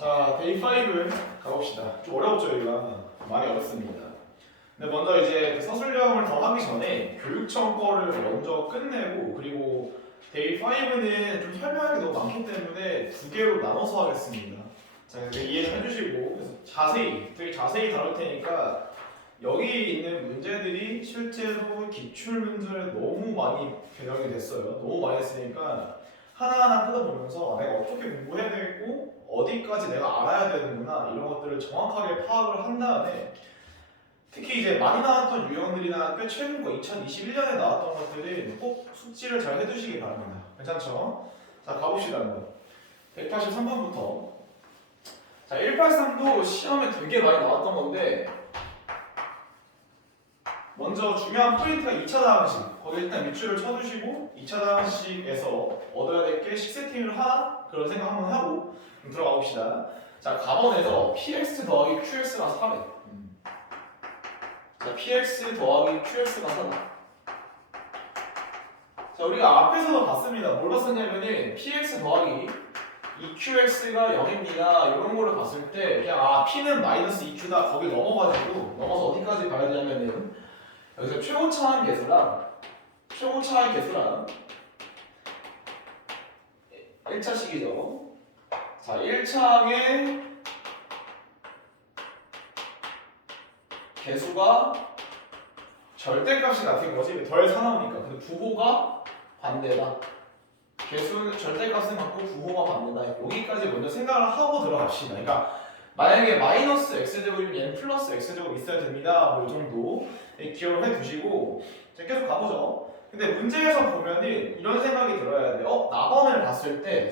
자, 데이 5 가봅시다. 좀 어려웠죠, 여기가. 많이 어렵습니다. 근데 먼저 이제 그 서술형을 더 하기 전에 교육청 거를 먼저 끝내고, 그리고 데이 5는 좀 설명할 게 너무 많기 때문에 두 개로 나눠서 하겠습니다. 자, 그래서 이해를 해주시고, 그래서 되게 자세히 다룰 테니까 여기 있는 문제들이 실제로 기출문제에 너무 많이 변형이 됐어요. 너무 많이 했으니까 하나하나 뜯어보면서 내가 어떻게 공부해야 되겠고 어디까지 내가 알아야 되는구나 이런 것들을 정확하게 파악을 한 다음에 특히 이제 많이 나왔던 유형들이나 꽤 최근 거 2021년에 나왔던 것들은 꼭 숙지를 잘 해두시기 바랍니다. 괜찮죠? 자, 가봅시다. 183번부터. 자, 183도 시험에 되게 많이 나왔던 건데 먼저 중요한 포인트가 2차 다항식. 거기 일단 밑줄을 쳐주시고 2차 다항식에서 얻어야 될 게 식세팅을 하나? 그런 생각 한번 하고 들어가 봅시다. 자, 가번에서 px 더하기 qx가 3에 자, px 더하기 qx가 3. 자, 우리가 앞에서도 봤습니다. 뭘 봤었냐면은 px 더하기 2qx가 0입니다. 이런 거를 봤을 때 그냥 p는 마이너스 2q다. 거기 넘어서 어디까지 가야 되냐면은 여기서 최고차항 계수랑 1차식이죠. 자, 1차항의 개수가 절대값이 같은 거지. 덜 사나오니까. 근데 부호가 반대다. 개수는 절대값은 같고 부호가 반대다. 여기까지 먼저 생각을 하고 들어갑시다. 그러니까 만약에 마이너스 x제곱이면 얘는 플러스 x제곱 있어야 됩니다. 뭐 이 정도 기억을 해두시고 계속 가보죠. 근데 문제에서 보면은 이런 생각이 들어야 돼요. 나번을 봤을 때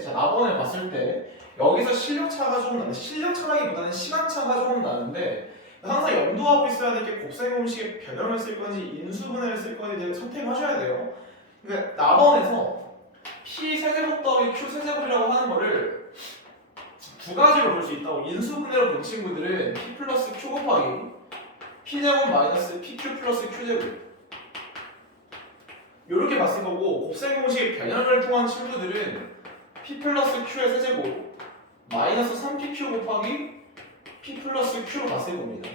여기서 실력차가 조금 나는데 실력차라기보다는 시간차가 조금 나는데 항상 염두하고 있어야 될 게 곱셈 공식의 변형을 쓸 건지 인수분해를 쓸 건지 선택을 하셔야 돼요. 근데 나번에서 p 세제곱 더하기 q 세제곱이라고 하는 거를 두 가지로 볼 수 있다고. 인수분해로 본 친구들은 p 플러스 q 곱하기 p제곱 마이너스 pq 플러스 q제곱 이렇게 봤을 거고, 곱셈 공식의 변형을 통한 친구들은 p 플러스 q의 세제곱 마이너스 3pq 곱하기 p 플러스 q로 봤을 겁니다.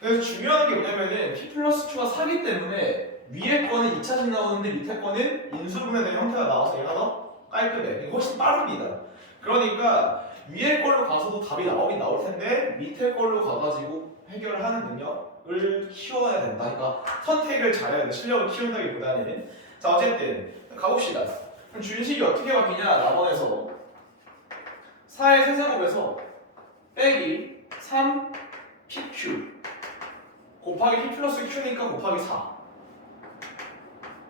그래서 중요한 게 뭐냐면은 p 플러스 q가 4기 때문에 위에 거는 2차식 나오는데 밑에 거는 인수분해된 형태가 나와서 얘가 더 깔끔해. 훨씬 빠릅니다. 그러니까 위에 걸로 가서도 답이 나오긴 나올 텐데 밑에 걸로 가가지고 해결을 하는 능력을 키워야 된다. 그러니까 선택을 잘해야 돼. 실력을 키운다기보다는. 자, 어쨌든 가봅시다. 그럼 준식이 어떻게 바뀌냐? 나번에서 4의 세제곱에서 빼기 3pq 곱하기 p 플러스 q니까 곱하기 4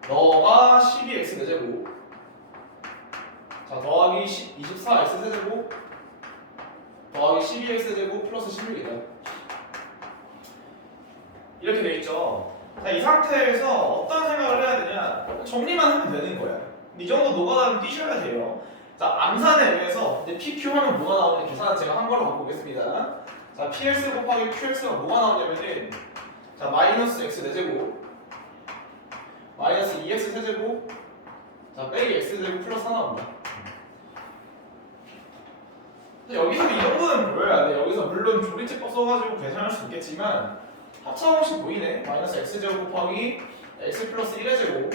너가 12x 세제곱 자, 더하기 24x 세제곱 더하기 12x 세제곱 플러스 16이다. 이렇게 돼 있죠. 자, 이 상태에서 어떤 생각을 해야 되냐? 정리만 하면 되는 거야. 이 정도 노가다는 뛰셔야 돼요. 자, 암산에 의해서 이제 PQ 하면 뭐가 나오는지 계산은 제가 한 걸로 갖고 오겠습니다. 자, PX 곱하기 QX가 뭐가 나오냐면은 자, 마이너스 X 4제곱 마이너스 2X 세제곱 자, 빼기 X 제곱 플러스 1 나옵니다. 여기서 이 정도는 보여야 돼. 여기서 물론 조리제법 써가지고 계산할 수 있겠지만 합차함식 보이네. 마이너스 x제곱 곱하기 x 플러스 1의 제곱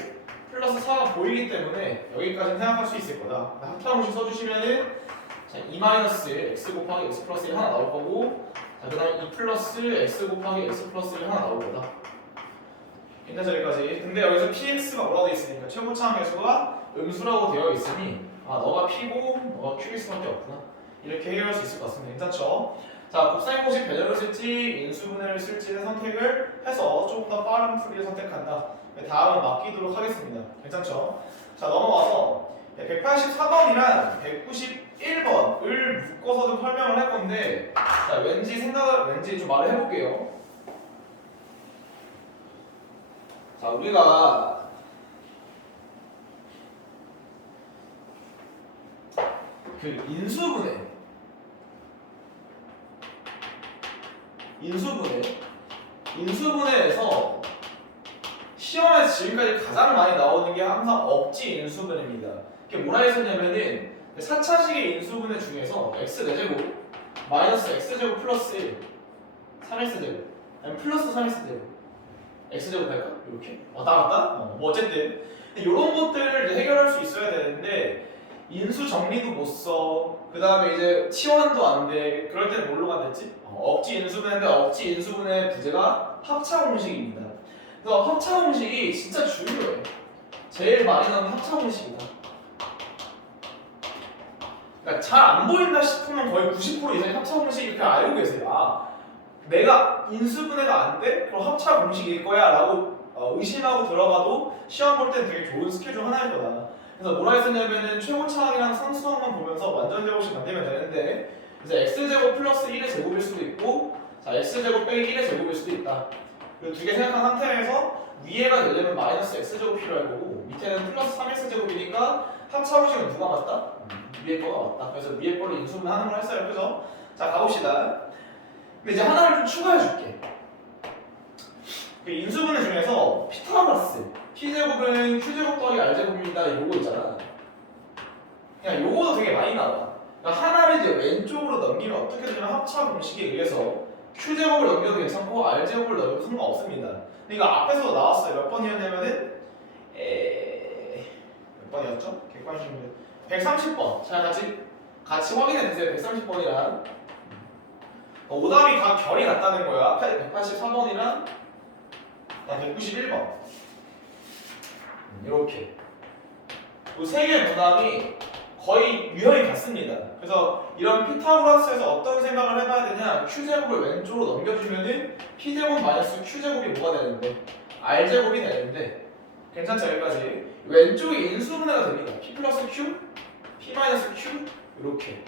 플러스 4가 보이기 때문에 여기까지는 생각할 수 있을 거다. 합차함식 써주시면은 자, 2 마이너스 x 곱하기 x 플러스 1 하나 나올 거고 자, 그 다음에 2 플러스 x 곱하기 x 플러스 1 하나 나올 거다. 일단 여기까지. 근데 여기서 px가 뭐라고 돼 있으니까 최고차항 계수가 음수라고 되어 있으니 너가 p고 너가 q일 수밖에 없구나. 이렇게 해결할 수 있을 것 같습니다. 괜찮죠? 자, 곱셈 공식 변형을 쓸지 인수분해를 쓸지를 선택을 해서 조금 더 빠른 풀이를 선택한다. 다음은 맡기도록 하겠습니다. 괜찮죠? 자, 넘어가서 184번이랑 191번을 묶어서 좀 설명을 할 건데 자, 왠지 좀 말을 해볼게요. 자, 우리가 그 인수분해에서 시험에서 지금까지 가장 많이 나오는 게 항상 억지 인수분해입니다. 이게 뭐라 했었냐면은 4차식의 인수분해 중에서 x 4제곱 마이너스 x제곱 플러스 1 3x제곱 아니 플러스 3x제곱 x제곱 할까? 이렇게? 왔다 갔다? 뭐 어쨌든 이런 것들을 이제 해결할 수 있어야 되는데 인수 정리도 못 써. 그 다음에 이제 치환도 안 돼. 그럴 때는 뭘로 만들지? 억지 인수분해인데 억지 인수분해 부재가 합차 공식입니다. 그래서 합차 공식이 진짜 중요해. 제일 많이 나오는 합차 공식이다. 그러니까 잘 안 보인다 싶으면 거의 90% 이상의 합차 공식 이렇게 알고 계세요. 아, 내가 인수분해가 안 돼? 그럼 합차 공식일 거야 라고 의심하고 들어가도 시험 볼 땐 되게 좋은 스킬 중 하나일 거다. 그래서 뭐라 했었냐면은 최고차항이랑 상수항만 보면서 완전 제곱식 만들면 되는데 그래서 x제곱 플러스 1의 제곱일 수도 있고 자 x제곱 빼기 1의 제곱일 수도 있다. 그리고 두 개 생각한 상태에서 위에가 되려면 마이너스 x제곱 필요할 거고 밑에는 플러스 3x제곱이니까 합차 공식은 누가 맞다? 위에 거가 맞다. 그래서 위에 거를 인수분해하는 걸 했어요. 그죠? 자 가봅시다. 근데 이제 하나를 좀 추가해 줄게. 그 인수분해 중에서 피타고라스 P제곱은 Q제곱 더하기 R제곱입니다 요거 있잖아. 그냥 요거도 되게 많이 나와. 그러니까 하나를 이제 왼쪽으로 넘기면 어떻게 되냐면 합차 공식에 의해서 Q제곱을 넘겨도 괜찮고 R제곱을 넘겨도 상관없습니다. 근데 이거 앞에서 나왔어요. 몇 번이었냐면은 몇 번이었죠? 객관식인데 130번. 자 같이 확인해 주세요. 130번이랑 오답이 다 결이 같다는 거야. 184번이랑 191번 이렇게 이 세 개의 문항이 거의 유형이 같습니다. 그래서 이런 피타고라스에서 어떤 생각을 해봐야 되냐 Q제곱을 왼쪽으로 넘겨주면은 P제곱 마이너스 Q제곱이 뭐가 되는데 R제곱이 되는데 괜찮죠? 여기까지 왼쪽이 인수분해가 됩니다. P 플러스 Q, P 마이너스 Q 이렇게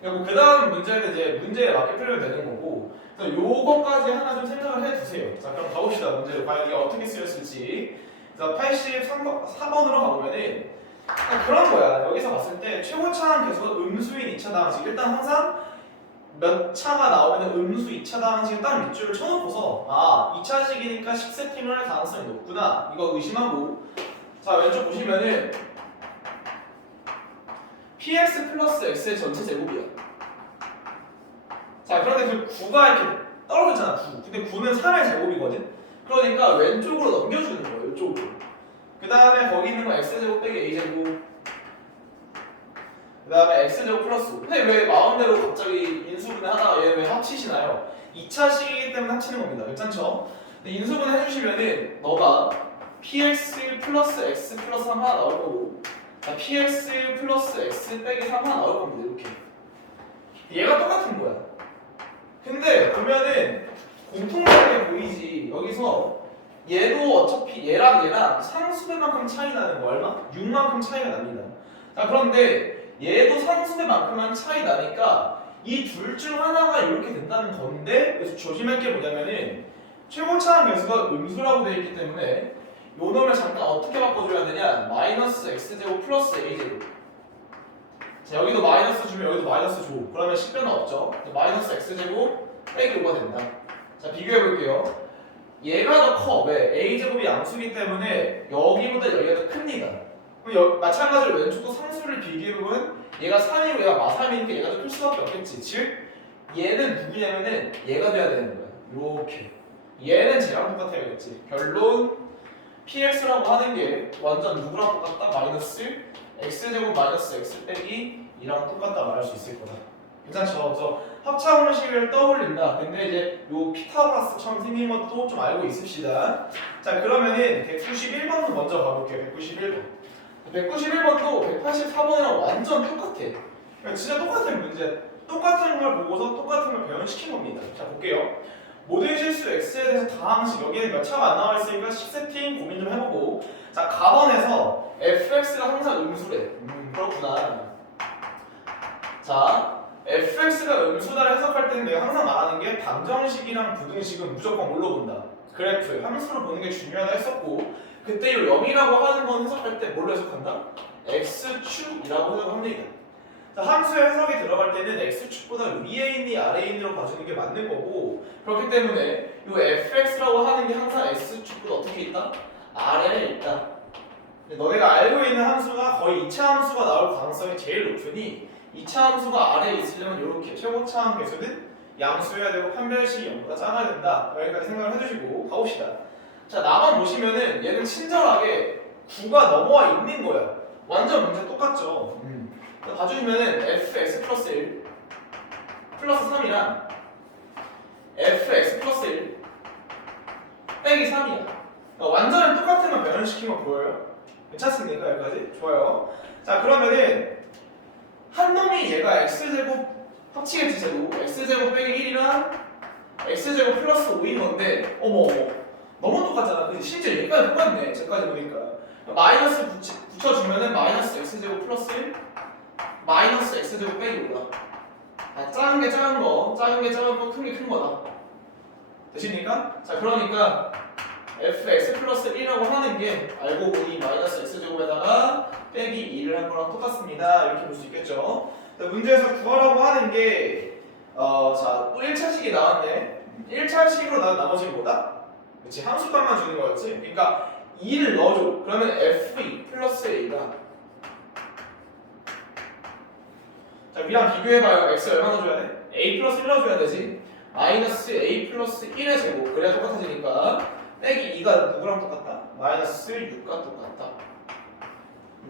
그리고 그 다음 문제는 이제 문제에 맞게 풀면 되는 거고 그래서 요거까지 하나 좀 생각을 해두세요. 자 그럼 가봅시다. 문제를 과연 이게 어떻게 쓰였을지. 그래서 83번으로 가보면은 그런 거야. 여기서 봤을 때 최고차항 계수가 음수인 2차 다항식 일단 항상 몇 차가 나오면 음수 2차 다항식을 딱 밑줄을 쳐놓고서 아 2차식이니까 10세팅을 할 가능성이 높구나 이거 의심하고 자 왼쪽 보시면은 px 플러스 x의 전체 제곱이야. 자 그런데 그 9가 이렇게 떨어졌잖아 9. 근데 9는 3의 제곱이거든. 그러니까 왼쪽으로 넘겨주는 거예요. 이쪽으로. 그 다음에 거기 있는 건 x제곱 빼기 a제곱 그 다음에 x제곱 플러스 5. 근데 왜 마음대로 갑자기 인수분해 하다가 얘 왜 합치시나요? 2차식이기 때문에 합치는 겁니다. 괜찮죠? 근데 인수분해 해주시면은 너가 px 플러스 x 플러스 3 하나 나올 거고 자, px 플러스 x 빼기 3 하나 나올 겁니다. 이렇게 얘가 똑같은 거야. 근데 보면은 공통되게 보이지. 여기서 얘도 어차피 얘랑 상수배만큼 차이 나는 거 얼마? 6만큼 차이가 납니다. 자 그런데 얘도 상수배만큼만 차이 나니까 이 둘 중 하나가 이렇게 된다는 건데 그래서 조심할 게 뭐냐면은 최고차항 계수가 음수라고 되어 있기 때문에 요 놈을 잠깐 어떻게 바꿔줘야 되냐 마이너스 x제곱 플러스 a제곱 자 여기도 마이너스 주면 여기도 마이너스 줘 그러면 식변은 없죠. 마이너스 x제곱 빼기 5가 된다. 자 비교해 볼게요. 얘가 더 커. 왜? a제곱이 양수기 때문에 여기보다 여기가 더 큽니다. 그럼 마찬가지로 왼쪽도 상수를 비교해보면 얘가 3이고 얘가 마3이니까 얘가 더 클 수밖에 없겠지. 즉 얘는 누구냐면은 얘가 돼야 되는 거야. 요렇게 얘는 쟤랑 똑같아야겠지. 결론 px라고 하는 게 완전 누구랑 똑같다? 마이너스 x제곱 마이너스 x 빼기 2랑 똑같다 말할 수 있을 거다. 괜찮죠? 그래서 합차공식을 떠올린다. 근데 이제 요 피타고라스처럼 생긴 것도 좀 알고 있읍시다. 자 그러면은 191번도 먼저 가볼게요. 191번. 191번도 184번이랑 완전 똑같아. 그러니까 진짜 똑같은 문제. 똑같은 걸 보고서 똑같은 걸 변형시킨 겁니다. 자 볼게요. 모든 실수 x에 대해서 다항식 여기에 몇 차가 안 나와 있으니까 10세팅 고민 좀 해보고 자 가번에서 fx가 항상 음수래. 그렇구나. 자 fx가 음수다를 해석할 때는 내가 항상 말하는 게 방정식이랑 부등식은 무조건 뭘로 본다? 그래프, 함수로 보는 게 중요하다 했었고 그때 이 0이라고 하는 건 해석할 때 뭘로 해석한다? x축이라고 해석합니다. 자, 함수의 해석이 들어갈 때는 x축보다 위에 있니 아래에 있니로 봐주는 게 맞는 거고 그렇기 때문에 이 fx라고 하는 게 항상 x축보다 어떻게 있다? 아래에 있다. 너네가 알고 있는 함수가 거의 2차 함수가 나올 가능성이 제일 높으니 2차 함수가 아래에 있으려면 이렇게 최고차항 개수는 양수해야 되고 판별식이 0보다 작아야 된다. 여기까지 생각을 해주시고 가봅시다. 자, 나만 보시면은 얘는 친절하게 9가 넘어와 있는 거야. 완전 문제 똑같죠. 봐주시면은 fx 플러스 1 플러스 3이랑 fx 플러스 1 빼기 3이야. 그러니까 완전히 똑같은 걸 변환시킨 거 보여요? 괜찮습니까? 여기까지? 좋아요. 자, 그러면은 한 놈이 얘가 x제곱 합치겠지 제곱 x제곱 빼기 1이랑 x제곱 플러스 5인 건데 어머 너무 똑같잖아. 근데 실제 얘까지 똑같네. 제까지 보니까 마이너스 붙여주면은 마이너스 x제곱 플러스 1 마이너스 x제곱 빼기 5다. 아, 작은 게 작은 거 큰 게 큰 거다. 되십니까? 자, 그러니까 fx 플러스 1이라고 하는 게 알고 보니 마이너스 x제곱에다가 빼기 2를 한 거랑 똑같습니다. 이렇게 볼 수 있겠죠. 문제에서 구하라고 하는 게 자, 또 1차식이 나왔네. 1차식으로 나온 나머지는 뭐다? 그렇지, 함수값만 주는 거였지. 그러니까 2를 넣어줘. 그러면 f2 플러스 a가 자, 위랑 비교해봐요. x 얼마 넣어줘야 돼? a 플러스 1 넣어줘야 되지. 마이너스 a 플러스 1의 제곱. 그래야 똑같아지니까 빼기 2가 누구랑 똑같다? 마이너스 6과 똑같다.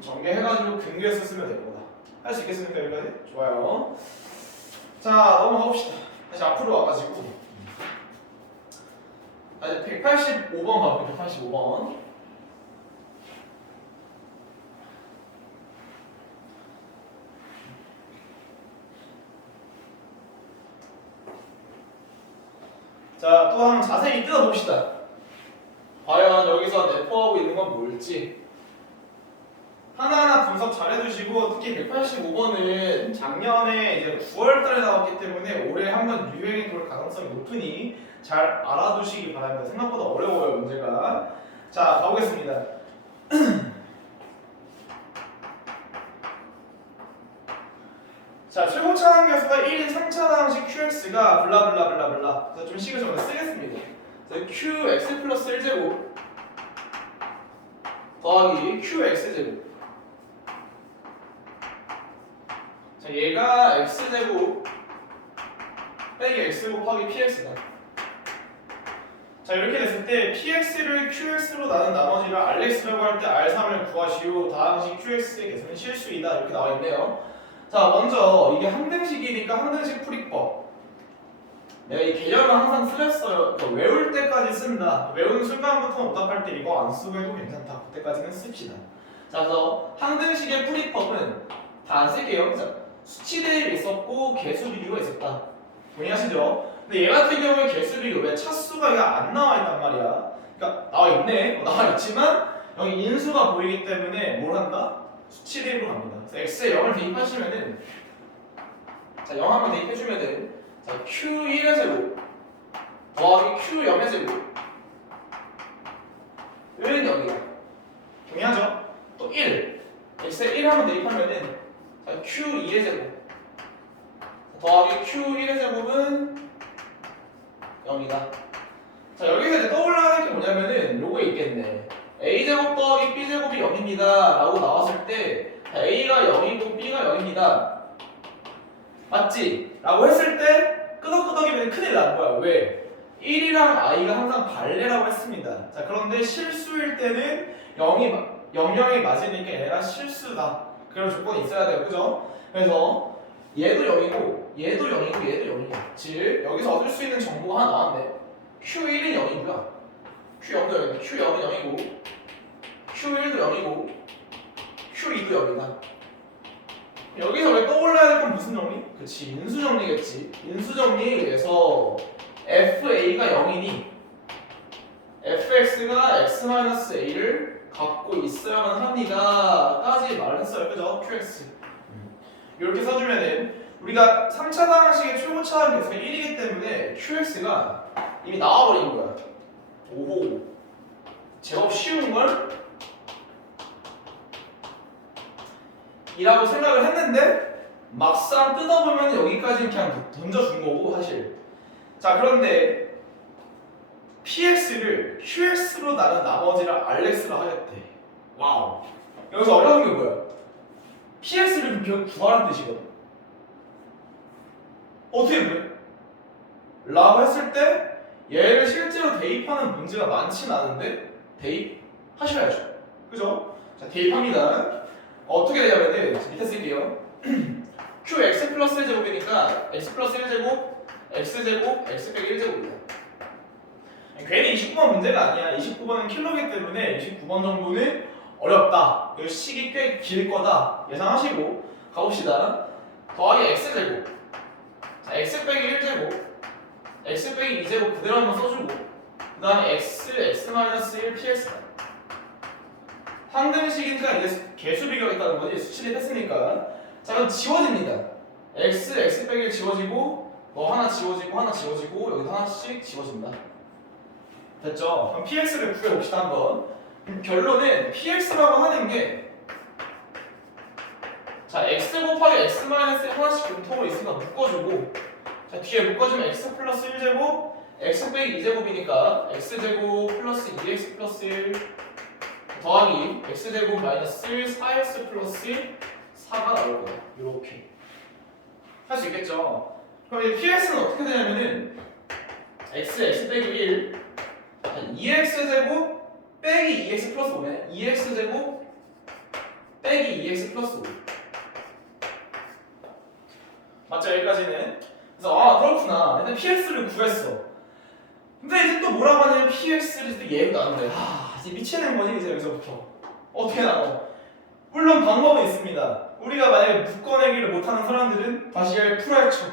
전개해가지고 근교에서 쓰면 되는 거다. 할 수 있겠습니까? 여기까지? 좋아요. 자, 넘어가 봅시다. 다시 앞으로 와가지고 이제 185번 가볼게요. 185번. 자, 또 한번 자세히 뜯어봅시다. 과연 여기서 내포하고 있는 건 뭘지 하나하나 분석 잘 해두시고, 특히 185번은 작년에 이제 9월달에 나왔기 때문에 올해 한번 유행이 돌 가능성이 높으니 잘 알아두시기 바랍니다. 생각보다 어려워요, 문제가. 자, 가보겠습니다. 자, 최고차항 개수가 1인 3차항식 qx가 블라블라블라블라. 자, 좀 식을 좀 쓰겠습니다. 자, qx 플러스 1제곱 더하기 qx제곱. 자, 얘가 x제곱 빼기 x 곱하기 px다. 자, 이렇게 됐을 때 px를 qx로 나눈 나머지를 rx라고 할 때 r3을 구하시오. 다항식 qx의 개수는 실수이다. 이렇게 나와 있네요. 자, 먼저 이게 항등식이니까 항등식 풀이법. 내가 이 개념을 항상 틀렸어요. 그러니까 외울 때까지 쓴다. 외우는 순간부터 오답할 때 이거 안 쓰고 해도 괜찮다. 그때까지는 씁시다. 자, 그래서 항등식의 풀이법은 다 안 쓸게요. 자, 수치 대입이 있었고 개수 비교가 있었다. 동의하시죠? 근데 얘 같은 경우에 개수 비교 왜 차수가 이거 안 나와 있단 말이야. 그러니까 나와 있네. 나와 있지만 여기 인수가 보이기 때문에 뭘 한다? 수치 대입으로 갑니다. 그래서 x에 0을 대입하시면은 자, 0 한번 대입해주면은 자, q1의 제곱 더하기 q0의 제곱 은 0이다. 동의하죠? 또 1 x에 1 한번 대입하면은 자, q2의 제곱 더하기 q1의 제곱은 0이다. 자, 여기서 이제 떠올라야 게 뭐냐면은 요거에 있겠네. a제곱 더하기 b제곱이 0입니다 라고 나왔을 때 a가 0이고 b가 0입니다 맞지? 라고 했을 때 끄덕끄덕이면 큰일 난 거야. 왜? 1이랑 i가 항상 발레라고 했습니다. 자, 그런데 실수일 때는 0이 맞으니까 얘가 실수다. 그런 조건이 있어야 돼요. 그죠? 그래서 얘도 0이고 얘도 0이고 얘도 0이야. 즉 여기서 얻을 수 있는 정보가 하나 나왔네. q1은 0이고요. q0도 0이고 q0은 0이고 q1도 0이고 q2도 0이다. 여기서 왜 떠올라야 될 건 무슨 정리? 그치, 인수정리겠지. 인수정리에 의해서 fa가 0이니 fx가 x-a를 갖고 있어야만 합니다 까지 말을 했어요. 그죠? qx 이렇게 써주면은 우리가 3차 방식의 최고차항 개수가 1이기 때문에 qx가 이미 나와버린 거야. 오호, 제법 쉬운걸? 이라고 생각을 했는데 막상 뜯어보면 여기까지 그냥 던져준 거고 사실. 자, 그런데 px를 qx로 나눈 나머지를 rx로 하였대. 와우. 여기서 어려운 게 뭐야? px를 구하라는 뜻이거든. 어떻게 그래? 라고 했을 때 얘를 실제로 대입하는 문제가 많진 않은데 대입하셔야죠. 그죠? 자, 대입합니다. 어떻게 되냐면은 밑에 쓸게요. qx 플러스 1제곱이니까 x 플러스 1제곱 x제곱 x 빼기 1제곱이다. 괜히 29번 문제가 아니야. 29번은 킬러기 때문에 29번 정도는 어렵다. 이 식이 꽤 길 거다 예상하시고 가봅시다. 더하기 x제곱. 자, x 빼기 1제곱 x 빼기 2제곱 그대로 한번 써주고 그 다음에 x-1 px다. 항등식이니까 이제 개수 비교하겠다는 거지. 수치 대입했으니까. 자, 그럼 지워집니다. x 빼기 1 지워지고 뭐 하나 지워지고 하나 지워지고 여기서 하나씩 지워진다. 됐죠? 그럼 px를 구해봅시다 한번. 결론은 px라고 하는 게 자, x 곱하기 x 마이너스 하나씩 공통으로 있으니까 묶어주고 자, 뒤에 묶어주면 x 플러스 1제곱 x 빼기 2제곱이니까 x제곱 플러스 2x 플러스 1 더하기 x제곱 마이너스 1 4x 플러스 4가 나올 거예요. 이렇게 할 수 있겠죠? 그럼 이 px는 어떻게 되냐면은 x 빼기 1 2x제곱 빼기 2x 플러스 5네. 2x제곱 빼기 2x 플러스 5 맞죠? 여기까지는. 그래서 아 그렇구나. 일단 px를 구했어. 근데 이제 또 뭐라고 하냐면 px를 또 예로 나눈대. 이제 미치는 거지 이제 여기서부터. 어떻게 나눠? 물론 방법은 있습니다. 우리가 만약에 묶어내기를 못하는 사람들은 다시 얘를 풀어야 쳐.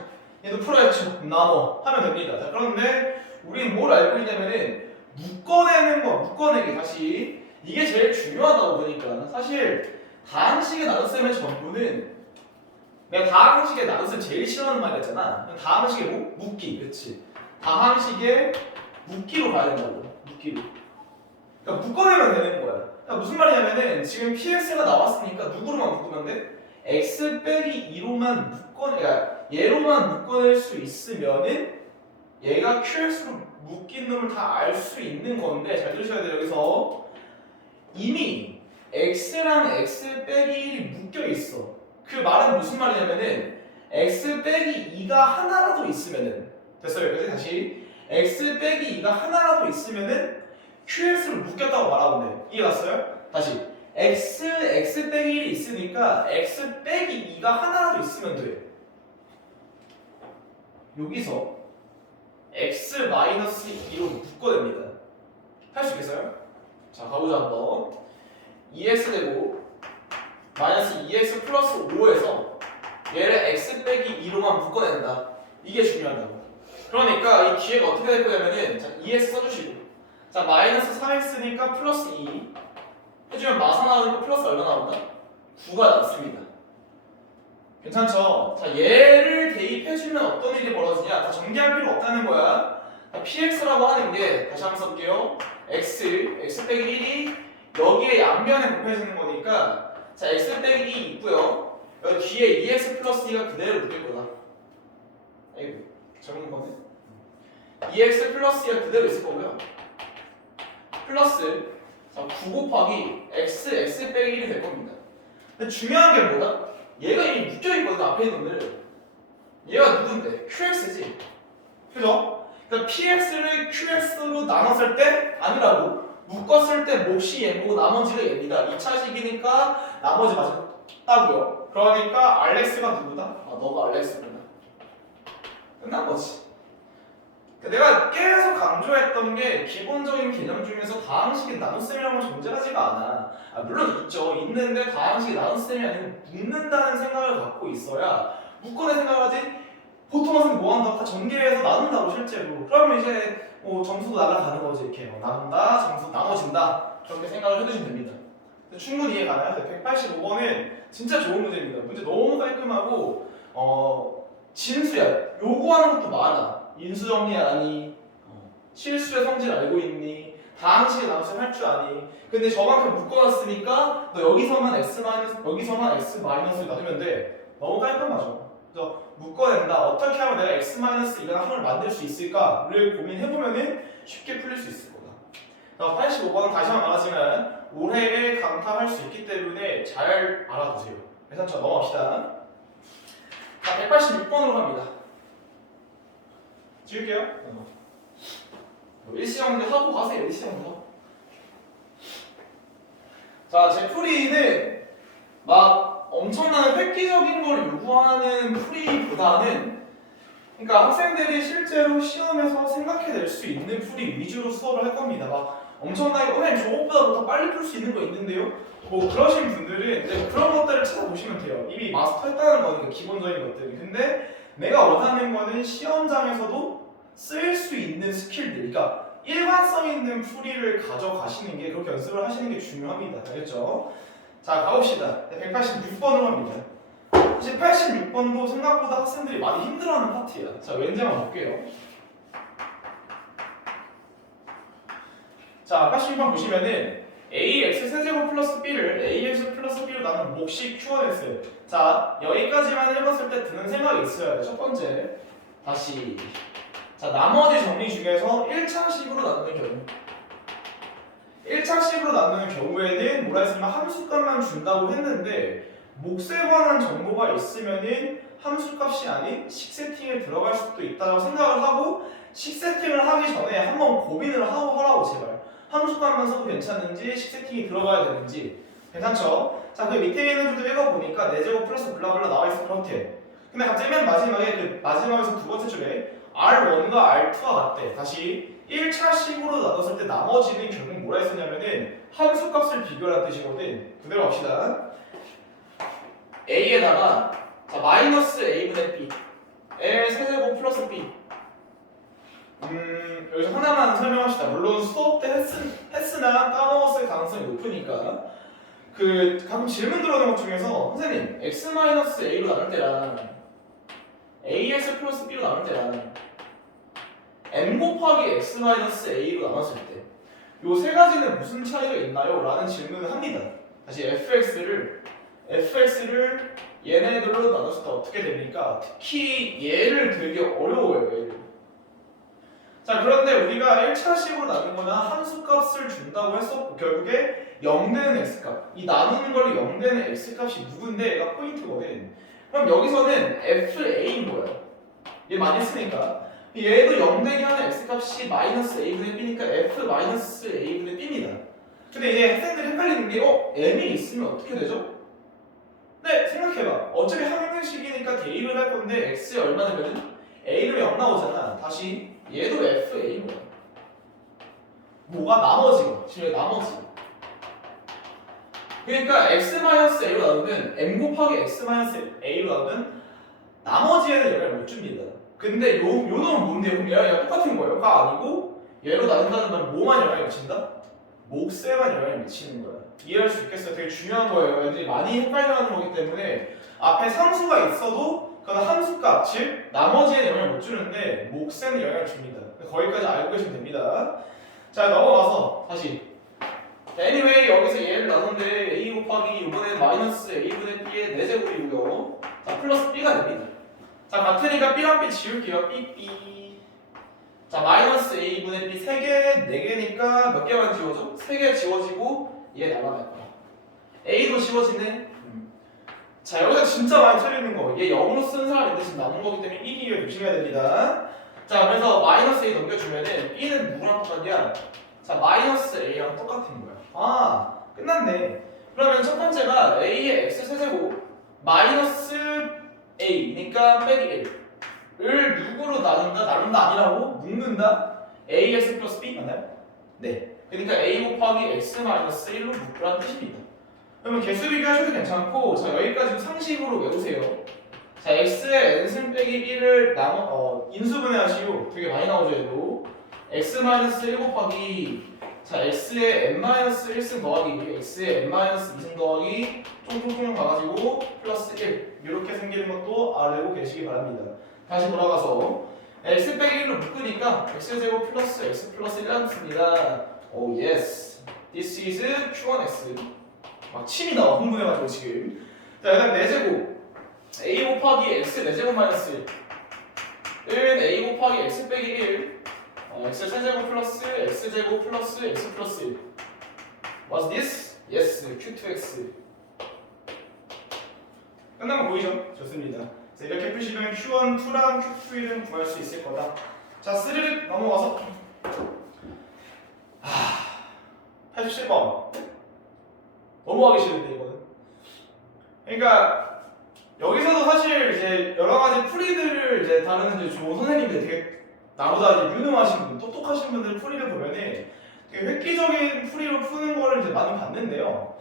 얘도 풀어야 쳐. 나눠 하면 됩니다. 자, 그런데 우리는 뭘 알고 있냐면은 묶어내는 거, 묶어내기 다시 이게 제일 중요하다고 보니까 사실 다항식의 나눗셈의 전부는 내가 다항식의 나눗셈 제일 싫어하는 말이었잖아. 다항식의 뭐? 묶기, 그렇지? 다항식의 묶기로 가야 된다고. 묶기로. 그러니까 묶어내면 되는 거야. 그러니까 무슨 말이냐면은 지금 px가 나왔으니까 누구로만 묶으면 돼? x 빼기 2로만 그러니까 얘로만 묶어낼 수 있으면은 얘가 qx로 묶인 놈을 다 알 수 있는 건데 잘 들으셔야 돼요. 여기서 이미 x랑 x 빼기 1이 묶여 있어. 그 말은 무슨 말이냐면은 x 빼기 2가 하나라도 있으면은 됐어요. 여기까지 다시 x 빼기 2가 하나라도 있으면은 qx를 묶였다고 말하면 돼. 이해 갔어요? 다시 x 빼기 1이 있으니까 x 빼기 2가 하나라도 있으면 돼. 여기서 x-2로 묶어냅니다. 할 수 있겠어요? 자, 가보자 한번. 2x제곱 마이너스 2x 플러스 5에서 얘를 x 빼기 2로만 묶어낸다. 이게 중요하다고. 그러니까 이 기회가 어떻게 될 거냐면은 자, 2x 써주시고 자, 마이너스 4x니까 플러스 2 해주면 마사 나오니까 플러스 얼마 나온다? 9가 남습니다. 괜찮죠? 자, 얘를 대입해주면 어떤 일이 벌어지냐? 다 전개할 필요 없다는 거야. 자, px라고 하는 게 다시 한번 써볼게요. x 빼기 1이 여기에 양면에 곱해지는 거니까 자, x 빼기 2 있고요. 여기 뒤에 2x 플러스 2가 그대로 묶일 거다. 아이고, 잘못 거네. 2x 플러스 2가 그대로 있을 거고요. 플러스 자, 9 곱하기 x 빼기 1이 될 겁니다. 근데 중요한 게 뭐다? 얘가 이미 묶여있거든 앞에 있는 놈들. 얘가 누군데? qx지. 그죠? 그러니까 px를 qx로 나눴을 때 아니라고 묶었을 때 몫이 얘고 나머지가 얘입니다. 2차식이니까 나머지 맞았다고요. 그러니까 rx가 누구다? 아, 너가 rx구나. 끝난 거지. 내가 계속 강조했던 게 기본적인 개념 중에서 다항식의 나눗셈이라는 건 존재하지가 않아. 물론 있죠. 있는데 다항식의 나눗셈이 아니고 묶는다는 생각을 갖고 있어야 묶어낼 생각을 하지. 보통 학생 뭐 한다고? 다 전개해서 나눈다고 실제로. 그러면 이제 점수도 날아가는 거지. 이렇게 나눈다, 점수 나눠진다. 그렇게 생각을 해두시면 됩니다. 충분히 이해 가나요? 185번은 진짜 좋은 문제입니다. 문제 너무 깔끔하고 진수야. 요구하는 것도 많아. 인수정리하니, 실수의 성질 알고 있니, 다항식의 나눗셈 할 줄 아니. 근데 저만큼 묶어놨으니까 너 여기서만 x 마이너스, 여기서만 x 마이너스를 놔두면 돼. 너무 깔끔하죠. 그래서 묶어낸다. 어떻게 하면 내가 x 마이너스 이라는 항을 만들 수 있을까를 고민해보면은 쉽게 풀릴 수 있을 거다. 85번은 다시 한번 말하지만 올해에 강타할 수 있기 때문에 잘 알아두세요. 그래서 저 넘어갑시다. 자, 186번으로 갑니다. 지울게요. 일시정지 하고 가세요. 일시정지 하고. 자, 제 풀이는 막 엄청난 획기적인 걸 요구하는 풀이보다는, 그러니까 학생들이 실제로 시험에서 생각해낼 수 있는 풀이 위주로 수업을 할 겁니다. 막 엄청나게 선생님 저것보다 더 빨리 풀 수 있는 거 있는데요? 뭐 그러신 분들은 이제 그런 것들을 찾아보시면 돼요. 이미 마스터했다는 거는 기본적인 것들이. 근데 내가 원하는 거는 시험장에서도 쓸 수 있는 스킬들, 그러니까 일관성 있는 풀이를 가져가시는 게, 그렇게 연습을 하시는 게 중요합니다. 알겠죠? 자, 가봅시다. 186번으로 합니다. 사실 86번도 생각보다 학생들이 많이 힘들어하는 파트야. 자, 왠지 한번 볼게요. 자, 86번 보시면은 ax 세제곱 플러스 b를 ax 플러스 b로 나눈 몫이 Q1x. 자, 여기까지만 읽었을 때 드는 생각이 있어야 돼. 첫 번째, 다시. 자, 나머지 정리 중에서 1차식으로 나누는 경우. 1차식으로 나누는 경우에는 뭐라 했으면 함수값만 준다고 했는데, 몫에 관한 정보가 있으면은 함수값이 아닌 식 세팅에 들어갈 수도 있다고 생각을 하고, 식 세팅을 하기 전에 한번 고민을 하고 하라고. 제발 함수값만 써도 괜찮은지 식 세팅이 들어가야 되는지. 괜찮죠? 자, 그 밑에 있는 줄도 읽어보니까 4제곱 플러스 블라블라 나와있어. 그렇대. 근데 갑자기 맨 마지막에 그 마지막에서 두 번째 줄에 R1과 R2가 같대. 다시 1차식으로 나눴을 때 나머지는 결국 뭐라 했었냐면은 함수값을 비교하는 뜻이거든. 그대로 합시다. A에다가 자, 마이너스 A분의 B 의 세제곱 플러스 B. 여기서 하나만 설명합시다. 물론 수업 때 했으나 까먹었을 가능성이 높으니까. 그 가끔 질문 들어오는 것 중에서 선생님 x-a로 나눌 때랑 ax 플러스 b로 나눌 때랑 m 곱하기 x-a로 나눴을 때 요 세 가지는 무슨 차이가 있나요? 라는 질문을 합니다. 다시 fx를 얘네들로 나눴을 때 어떻게 됩니까? 특히 얘를 되게 어려워요. 얘를. 자, 그런데 우리가 1차식으로 나눈 거나 함수값을 준다고 했었고 결국에 0되는 x값, 이 나누는 걸로 0되는 x값이 누군데 얘가 포인트거든. 그럼 여기서는 fa인 거야. 얘 많이 쓰니까 얘도 0되게 하는 x값이 마이너스 a분의 b니까 f 마이너스 a분의 b입니다. 근데 이제 학생들이 헷갈리는 게 m이 있으면 어떻게 되죠? 네, 생각해봐. 어차피 항등식이니까 대입을 할 건데 x에 얼마 되면은 a로 0 나오잖아. 다시 얘도 fa인 거야. 뭐가 나머지가 지금 나머지. 그러니까 x-a로 나누든 m 곱하기 x-a로 나누든 나머지에는 영향을 못 줍니다. 근데 요 놈은 뭔데요? 그럼 얘랑 똑같은 거예요? 가 아니고 얘로 나눈다는 건 뭐만 영향을 미친다? 몫에만 영향을 미치는 거야. 이해할 수 있겠어요? 되게 중요한 거예요. 애들이 많이 헷갈려하는 거기 때문에 앞에 상수가 있어도 그건 함수값, 즉 나머지에는 영향을 못 주는데 몫에는 영향을 줍니다. 거기까지 알고 계시면 됩니다. 자, 넘어가서 다시 anyway 여기서 얘를 나눈데 a 곱하기 이번에는 마이너스 a분의 b의 4제곱이고요. 자, 플러스 b가 됩니다. 자, 같으니까 b랑 b 지울게요. b. 자, 마이너스 a분의 b 3개, 4개니까 몇 개만 지워져? 3개 지워지고 얘 남아날 거야. a도 지워지네. 자, 여기서 진짜 많이 틀리는 거. 얘 0으로 쓰는 사람인데 지금 남은 거기 때문에 1이 조심해야 됩니다. 자, 그래서 마이너스 a 넘겨주면은 b는 누구랑 똑같냐? 자, 마이너스 a랑 똑같은 거야. 아, 끝났네. 그러면 첫 번째가 a의 x 세제곱 마이너스 a니까 빼기 1을 누구로 나눈다? 나눈다 아니라고? 묶는다? ax 플러스 b 맞나요? 네. 그러니까 a 곱하기 x 마이너스 1로 묶으라는 뜻입니다. 그러면 개수 비교하셔도 괜찮고, 자, 여기까지 상식으로 외우세요. 자, x의 n승 빼기 1을 인수분해 하시오. 되게 많이 나오죠, 얘도. x 마이너스 1 곱하기 자, x의 n-1승 더하기 x의 n-2승 더하기 쫑쫑쫑 가가지고 플러스 1 이렇게 생기는 것도 알고 계시기 바랍니다. 다시 돌아가서 x 빼기 1로 묶으니까 x제곱 플러스 x 플러스 1 남습니다. 오 예스. This is Q1x. 막 침이 나와 흥분해가지고 지금. 자, 그다음 4제곱 a 곱하기 x 4제곱 마이너스 1은 a 곱하기 x 빼기 1 x 세제곱 플러스 x제곱 플러스 x 플러스 1. What's this? Yes, Q2x. 끝난 거 보이죠? 좋습니다. 자, 이렇게 푸시면 Q1, 2랑 Q2, 1은 구할 수 있을 거다. 자, 스르륵 넘어가서 87번. 너무 하기 싫은데 이거는. 그러니까 여기서도 사실 이제 여러 가지 풀이들을 이제 다루는 이제 좋은 선생님들, 되게 나보다 이제 유능하신 분, 똑똑하신 분들 풀이를 보면은 되게 획기적인 풀이로 푸는 거를 이제 많이 봤는데요.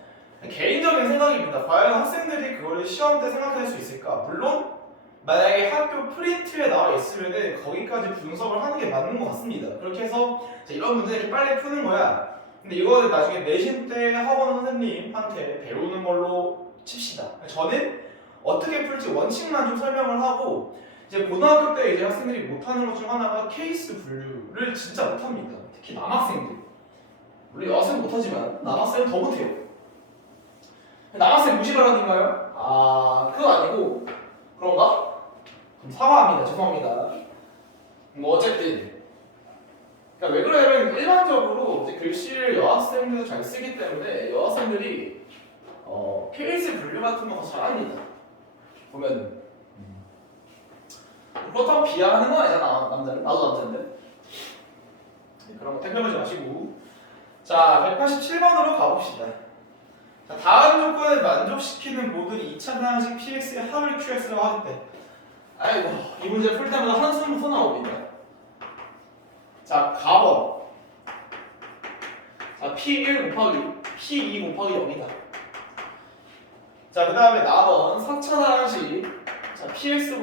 개인적인 생각입니다. 과연 학생들이 그거를 시험 때 생각해낼 수 있을까? 물론 만약에 학교 프린트에 나와 있으면은 거기까지 분석을 하는 게 맞는 것 같습니다. 그렇게 해서 이런 문제를 빨리 푸는 거야. 근데 이거는 나중에 내신 때 학원 선생님한테 배우는 걸로 칩시다. 저는 어떻게 풀지 원칙만 좀 설명을 하고, 이제 고등학교 때 이제 학생들이 못하는 것 중 하나가 케이스 분류를 진짜 못합니다. 특히 남학생들. 물론 여학생은 못하지만 남학생은 더 못해요. 남학생 무시발언인가요? 아, 그거 아니고 그런가? 그럼 사과합니다. 죄송합니다. 뭐 어쨌든, 그러니까 왜 그러냐면 일반적으로 이제 글씨를 여학생들도 잘 쓰기 때문에 여학생들이 케이스 분류 같은 거 잘합니다. 보면은. 그렇다고 비하하는 건 아니잖아, 남자는. 나도 남자인데. 그런 거 택배하지 마시고. 자, 187번으로 가봅시다. 자, 다음 조건을 만족시키는 모듈이 2차 방식 PX의 합을 QX라고 할 때, 아이고, 이 문제 풀 때마다 한숨부터 나옵니다. 자, 가번. 자, P1 곱하기 P2 곱하기 0이다. 자, 그 다음에 나번 4차 방식. 자, PX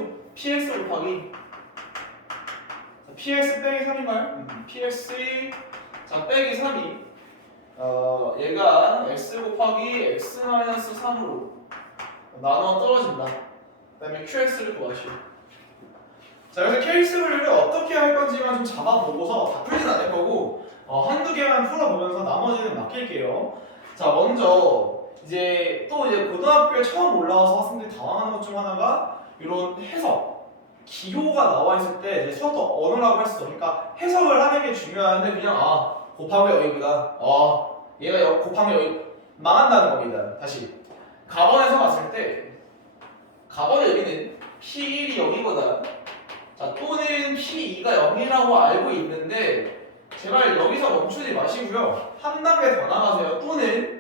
곱하기 PX 빼기 3인가요? PX 자 빼기 3이 얘가 X 곱하기 X-3으로 나눠 떨어진다. 그 다음에 QX를 구하시오. 자, 그래서 케이스 분류를 어떻게 할 건지만 좀 잡아보고서 다 풀진 않을 거고 한두 개만 풀어보면서 나머지는 맡길게요. 자, 먼저 이제 고등학교에 처음 올라와서 학생들이 당황하는 것 중 하나가 이런 해석, 기호가 나와 있을 때 이제 수학도 언어라고 했어. 그러니까 해석을 하는 게 중요한데 그냥 곱하면 여기보다 얘가 곱하면 여기 망한다는 겁니다. 다시 가번에서 봤을 때 가번의 여기는 P1이 0이거나 자 또는 P2가 0이라고 알고 있는데 제발 여기서 멈추지 마시고요. 한 단계 더 나가세요. 또는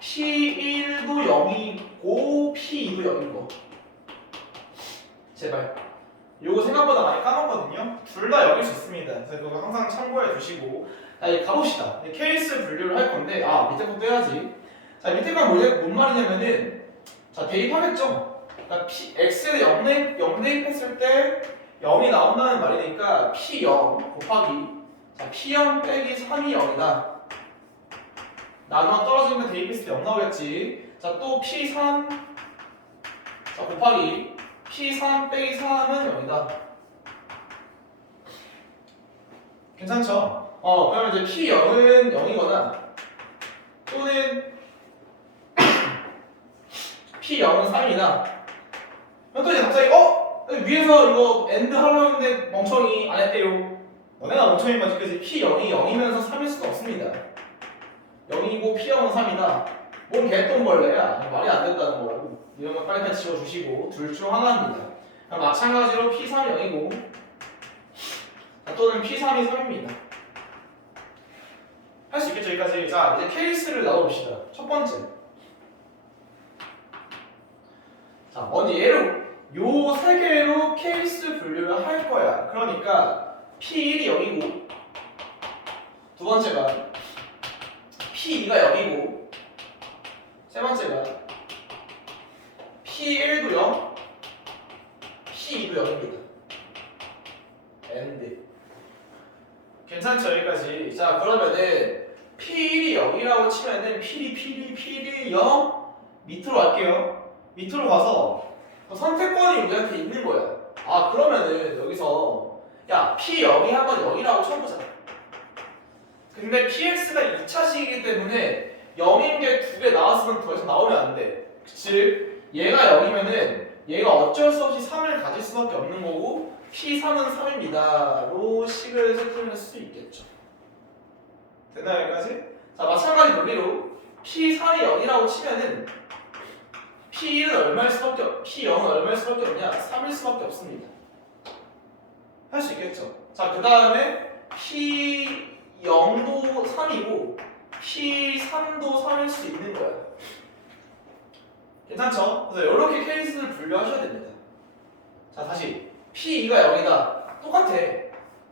P1도 0이고 P2도 0인 거. 제발. 요거 생각보다 많이 까먹거든요. 둘 다 0일 수 있습니다. 그래서 그거 항상 참고해 주시고. 자, 이제 가봅시다. 이제 케이스 분류를 할 건데, 밑에 거 빼야지. 자, 밑에 건 뭔 말이냐면은, 자, 대입하겠죠? 그러니까 x에 0 대입했을 때 0이 나온다는 말이니까 P0 곱하기, 자, P0 빼기 3이 0이다. 나눠 떨어지니까 대입했을 때 0 나오겠지. 자, 또 P3, 자, 곱하기, P3 빼기 3은 0이다. 괜찮죠? 그러면 이제 P0은 0이거나 또는 P0은 3이다. 그럼 또 이제 갑자기 위에서 이거 엔드 하려고 했는데 멍청이 안 했대요. 너네가 멍청이인 거지. 그래서 P0이 0이면서 3일 수가 없습니다. 0이고 P0은 3이다. 뭔 개똥벌레야. 말이 안 된다는 거라고. 이런 거 빨리 지워주시고 둘 중 하나입니다. 마찬가지로 P3이 0이고 또는 P3이 3입니다. 할 수 있겠죠, 여기까지. 자, 이제 케이스를 나눠봅시다. 첫 번째. 자, 먼저 얘로 요 세 개로 케이스 분류를 할 거야. 그러니까 P1이 0이고 두 번째가 P2가 0이고 세 번째가 P1도 0, P2도 0입니다. 엔드. 괜찮죠, 여기까지. 자, 그러면은 P1이 0이라고 치면은 P1이 0 밑으로 갈게요. 밑으로 가서 선택권이 우리한테 있는 거야. 그러면은 여기서 야 P0이 하면 0이라고 쳐보자. 근데 PX가 2차식이기 때문에 0인 게 두 개 나왔으면 더 이상 나오면 안 돼. 즉 얘가 0이면은 얘가 어쩔 수 없이 3을 가질 수밖에 없는 거고 P3은 3입니다. 로 식을 세팅할 수 있겠죠. 됐나요, 여기까지? 자, 마찬가지 논리로 P3이 0이라고 치면은 P1은 얼마일 수밖에 P0은 얼마일 수밖에 없냐? 3일 수밖에 없습니다. 할 수 있겠죠? 자, 그 다음에 P0도 3이고 P3도 3일 수 있는 거야. 괜찮죠? 그래서 이렇게 케이스를 분류하셔야 됩니다. 자, 다시 P2가 0이다. 똑같아.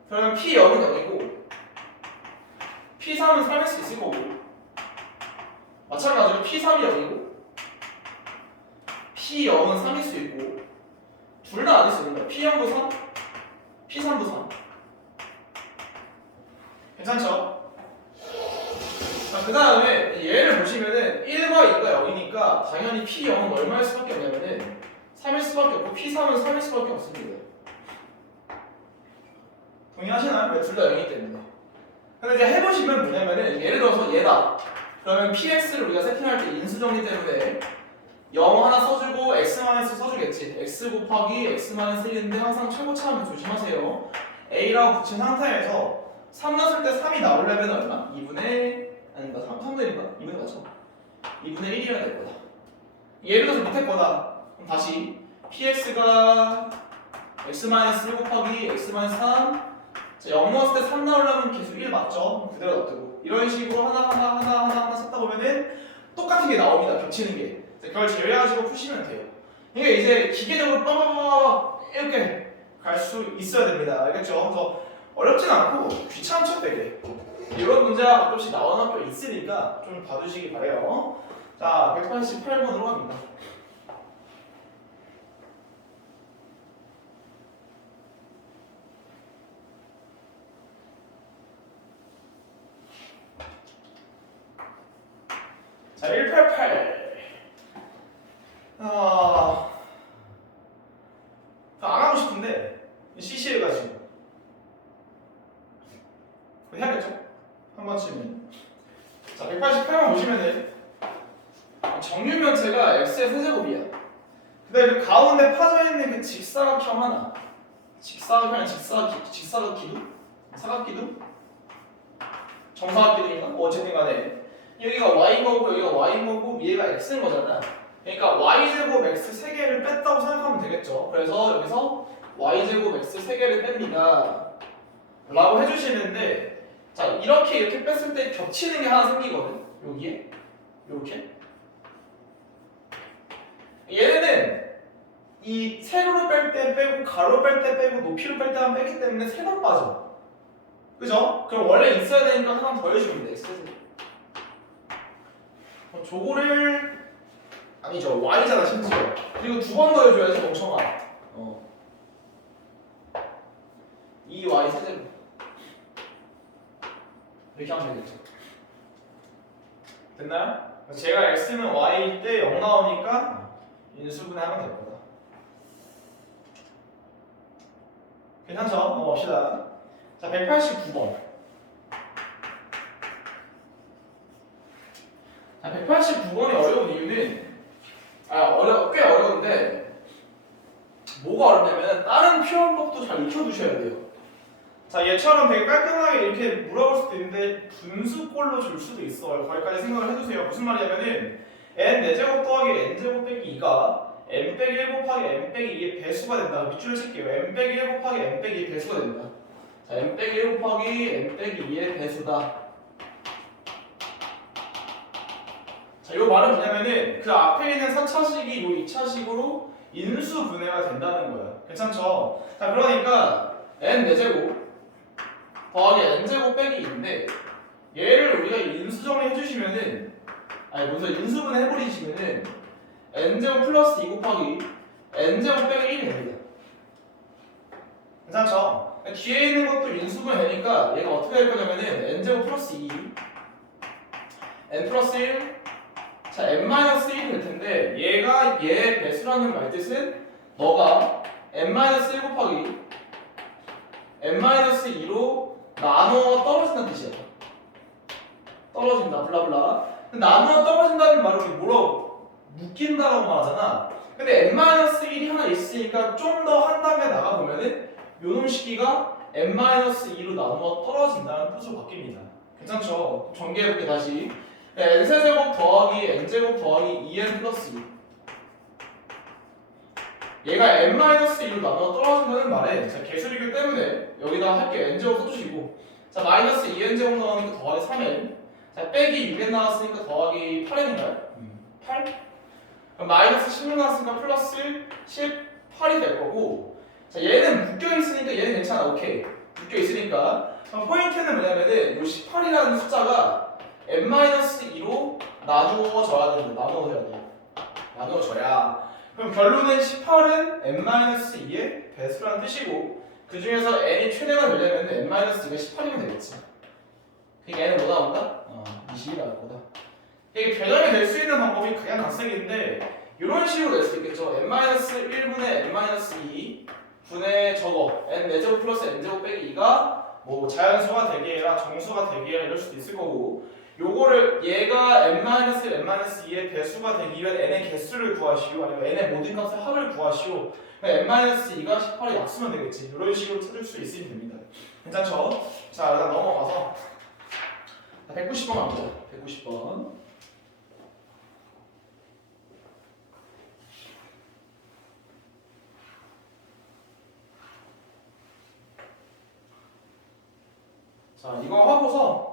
그러면 P0은 0이고 P3은 3일 수 있을 거고 마찬가지로 P3이 0이고 P0은 3일 수 있고 둘 다 아닐 수 있는 거야. P0도 3, P3도 3. 괜찮죠? 자, 그 다음에 얘를 보시면은 1과 2가 0이니까 당연히 P0은 얼마일 수밖에 없냐면은 3일 수밖에 없고 P3은 3일 수밖에 없습니다. 동의하시나요? 왜 둘 다 0이기 때문에. 근데 이제 해보시면 뭐냐면은 예를 들어서 얘다. 그러면 PX를 우리가 세팅할 때 인수정리 때문에 0 하나 써주고 X- 써주겠지. X 곱하기 X-1인데 항상 최고차하면 조심하세요. A라고 붙인 상태에서 3 넣었을 때 3이 나오려면 얼마? 2분의 아닌가? 3분의 1인가? 2분의 맞죠? 2분의 1이어야 될 거다. 예를 들어서 밑에 거다. 그럼 다시 PX가 X-1 곱하기 X-3 0 넣었을 때 3 나오려면 계속 1 맞죠? 그대로 놔두고 이런 식으로 하나 찾다 보면은 똑같은 게 나옵니다. 겹치는 게. 그걸 제외하시고 푸시면 돼요. 이게 이제 기계적으로 빠바바바 이렇게 갈 수 있어야 됩니다. 알겠죠? 그래서 어렵진 않고 귀찮죠 되게. 이런 문제가 가끔씩 나오는 학교 있으니까 좀 봐주시기 바래요. 자, 188번으로 갑니다. 자, 188. 안 하고 싶은데 CC를 가지고 해야겠죠? 한 번쯤은. 자, 188번 보시면은 정유면체가 x의 세제곱이야. 근데 그 가운데 파져 있는 그 직사각형 하나, 직사각형, 직사각기둥, 사각기둥, 정사각기둥인가? 뭐 어쨌든 간에 여기가 y인 거고 여기가 y인 거고 위에가 x인 거잖아. 그러니까 y제곱 x 3개를 뺐다고 생각하면 되겠죠. 그래서 여기서 y제곱 x 3개를 뺍니다 라고 해주시는데, 자, 이렇게 뺐을 때 겹치는 게 하나 생기거든. 여기에 이렇게 얘네는 이 세로로 뺄 때 빼고 가로로 뺄 때 빼고 높이로 뺄 때만 빼기 때문에 세 번 빠져. 그죠? 그럼 원래 있어야 되니까 하나 더 해주면 돼. 저거를 아니죠. y잖아 심지어. 그리고 두 번 더 해줘야지 멍청아. 2y 세제곱 이렇게 하면 되겠죠. 됐나요? 제가 x는 y일 때 0 나오니까 인수분해하면 될 거다. 괜찮죠? 넘어갑시다. 자, 189번. 자, 189번이 어려운 이유는 꽤 어려운데 뭐가 어렵냐면 다른 표현법도 잘 익혀두셔야 돼요. 자, 얘처럼 되게 깔끔하게 이렇게 물어볼 수도 있는데 분수꼴로 줄 수도 있어요. 거기까지 생각을 해주세요. 무슨 말이냐면은 n 4제곱 더하기 n제곱 빼기 2가 n 빼기 1 곱하기 n 빼기 2의 배수가 된다. 밑줄을 칠게요. n 빼기 1 곱하기 n 빼기 2의 배수가 된다. 자, n 빼기 1 곱하기 n 빼기 2의 배수다. 자, 이 말은 뭐냐면은 그 앞에 있는 4차식이 이 2차식으로 인수분해가 된다는 거야. 괜찮죠? 자, 그러니까 n 4제곱 더하기 n제곱 빼기 2인데 얘를 우리가 인수정리 해주시면은 먼저 인수분해 해버리시면은 n제곱 플러스 2 곱하기 n제곱 빼기 1이 됩니다. 괜찮죠? 뒤에 있는 것도 인수분해 되니까 얘가 어떻게 될 거냐면은 n제곱 플러스 2 n 플러스 1 자, n-1이 될 텐데 얘가 얘의 배수라는 말뜻은 너가 n-1 곱하기 n-2로 나누어 떨어진다는 뜻이야. 떨어진다 블라블라. 나누어 떨어진다는 말은 뭐라고? 묶인다라고 말하잖아. 근데 n-1이 하나 있으니까 좀 더 한 다음에 나가보면은 요놈 식기가 n-2로 나누어 떨어진다는 뜻으로 바뀝니다. 괜찮죠? 전개해볼게 다시. n세제곱 더하기 n제곱 더하기 2n 플러스 2 얘가 n-2로 나눠 떨어진다는 말에 자 개수이기 때문에 여기다 할게 n제곱 써주시고 자 마이너스 2n제곱 나오니까 더하기 3n 자 빼기 6n 나왔으니까 더하기 8n인가요? 8? 그럼 마이너스 16 나왔으니까 플러스 18이 될 거고 자 얘는 묶여있으니까 얘는 괜찮아 오케이 묶여있으니까 포인트는 뭐냐면은 이 18이라는 숫자가 n-2로 나누어져야 된다 나누어져야 돼 나누어져야 그럼 결론은 18은 n-2의 배수라는 뜻이고 그 중에서 n이 최대가 되려면 n-2가 18이면 되겠지 그러니까 n은 뭐 나온다? 20이 나올 거다 이게 변형이 될 수 있는 방법이 그냥 각색인데 이런 식으로 낼 수 있겠죠 n-1분의 n-2 분의 저거 n4제곱 플러스 n제곱 빼기 2가 뭐 자연수가 되게 해라 정수가 되게 해라 이럴 수도 있을 거고 요거를 얘가 n-2의 배수가 되기 위한 n의 개수를 구하시오 아니면 n의 모든 값의 합을 구하시오 n-2가 18에 약수면 되겠지 이런 식으로 찾을 수 있으면 됩니다 괜찮죠? 자 일단 넘어가서 190번 갑니다 190번 자 이거 하고서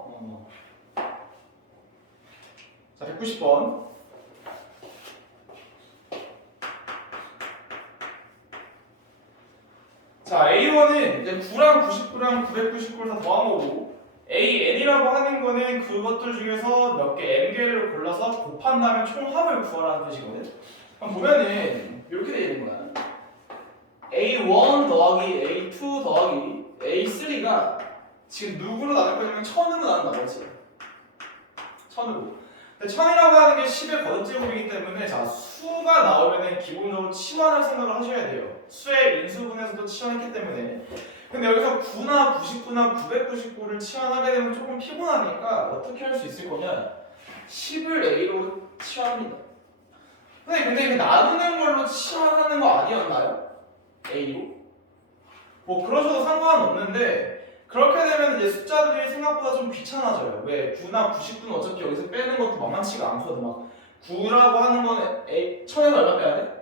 자 190번 자 A1은 이제 9랑 99랑 999를 다 더한 거고 AN이라고 하는 거는 그것들 중에서 몇 개 N개를 골라서 곱한 다음에 총합을 구하라는 뜻이거든 그럼 보면은 이렇게 돼 있는 거야 A1 더하기 A2 더하기 A3가 지금 누구로 나눌 거냐면 1000으로 나눈다 그렇지 1000으로 근데 1000이라고 하는 게 10의 거듭제곱이기 때문에 자 수가 나오면은 기본적으로 치환할 생각을 하셔야 돼요 수의 인수분해서도 치환했기 때문에 근데 여기서 9나 99나 999를 치환하게 되면 조금 피곤하니까 어떻게 할 수 있을 거냐 10을 A로 치환합니다 근데 이게 나누는 걸로 치환하는 거 아니었나요? A로? 뭐 그러셔도 상관은 없는데 그렇게 되면 이제 숫자들이 생각보다 좀 귀찮아져요. 왜? 9나 99는 어차피 여기서 빼는 것도 만만치가 않거든. 막 9라고 하는 거는 1000에서 얼마 빼야 돼?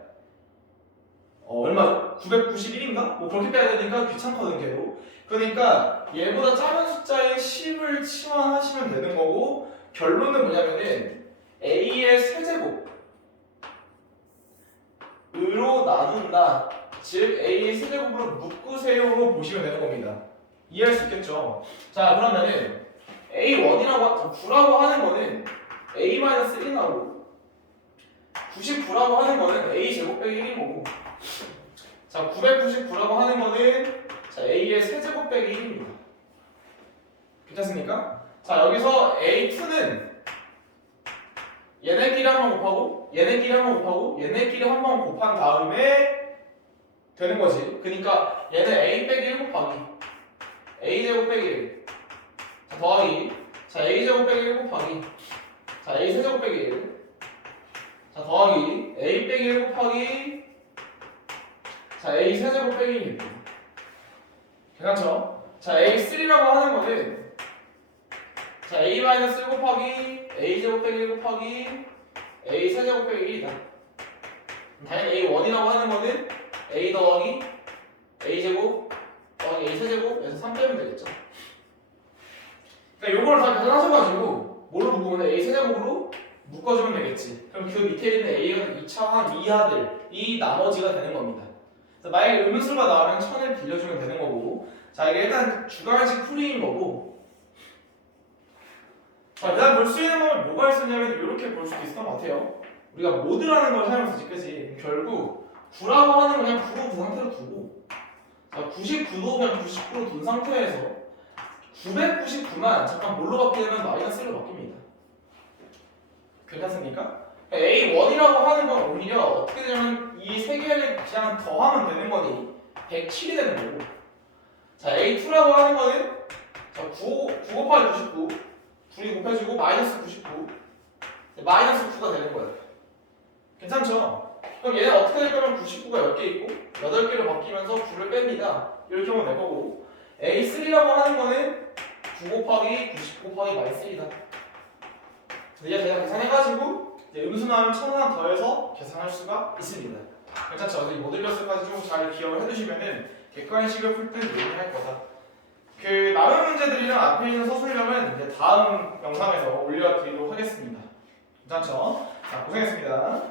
얼마죠? 991인가? 뭐 그렇게 빼야 되니까 귀찮거든 걔도. 그러니까 얘보다 작은 숫자의 10을 치환하시면 되는 거고 결론은 뭐냐면은 A의 세제곱 으로 나눈다. 즉 A의 세제곱으로 묶으세요로 보시면 되는 겁니다. 이해할 수 있겠죠? 자 그러면은 A1이라고 9라고 하는 거는 A-1 나오고 99라고 하는 거는 A 제곱 빼기 1인 거고 자 999라고 하는 거는 자 A의 세제곱 빼기 1입니다. 괜찮습니까? 자 여기서 A2는 얘네끼리 한번 곱하고 얘네끼리 한번 곱하고 얘네끼리 한번 곱한 다음에 되는 거지. 그러니까 얘는 A 빼기 1 곱하기 A제곱 빼기 1 자 더하기 자 A제곱 빼기 1 곱하기 자 A 세제곱 빼기 1 자 더하기 A 빼기 1 곱하기 자 A 세제곱 빼기 1 괜찮죠? 자 A3라고 하는 거는 자 A-1 곱하기 A제곱 빼기 1 곱하기 A 세제곱 빼기 1이다 당연히 A1이라고 하는 거는 A 더하기 A제곱 더하기 A 세제곱에서 3 빼면 되겠죠. 그러니까 요거를 다 계산하셔가지고 뭘로 묶으면 A 세제곱으로 묶어주면 되겠지. 그럼 그 밑에 있는 A가 2차항 이하들이 나머지가 되는 겁니다. 만약에 음수가 나오면 1000을 빌려주면 되는 거고 자 이게 일단 주관식 풀이인 거고 자 일단 볼 수 있는 건 뭐가 있었냐면 이렇게 볼 수도 있었던 것 같아요. 우리가 모드라는 걸 사용해서 그지 결국 9라고 하는 건 그냥 9로 그 상태로 두고 자 99도 그냥 99로 둔 상태에서 999만 잠깐 뭘로 바뀌면 마이너스로 바뀝니다. 괜찮습니까? A1이라고 하는 건 오히려 어떻게 되냐면 이 세 개를 그냥 더하면 되는 거니 107이 되는 거고 자 A2라고 하는 거는 자 9 곱하기 99 둘이 곱해주고 마이너스 99 마이너스 9가 되는 거예요. 괜찮죠? 그럼 얘는 어떻게 될 거면 99가 몇 개 있고 8개로 바뀌면서 9를 뺍니다. 이렇게 하면 될 거고 A3라고 하는 거는 9 곱하기 99 곱하기 마이너스 1이다. 이제 제가 계산해가지고 이제 음수 나오면 1000 하나 더해서 계산할 수가 있습니다. 괜찮죠? 그래서 이 모듈러스까지 좀 잘 기억을 해두시면은 객관식을 풀 때 유의할 거다. 그 남은 문제들이랑 앞에 있는 서술형은 이제 다음 영상에서 올려드리도록 하겠습니다. 괜찮죠? 자, 고생했습니다.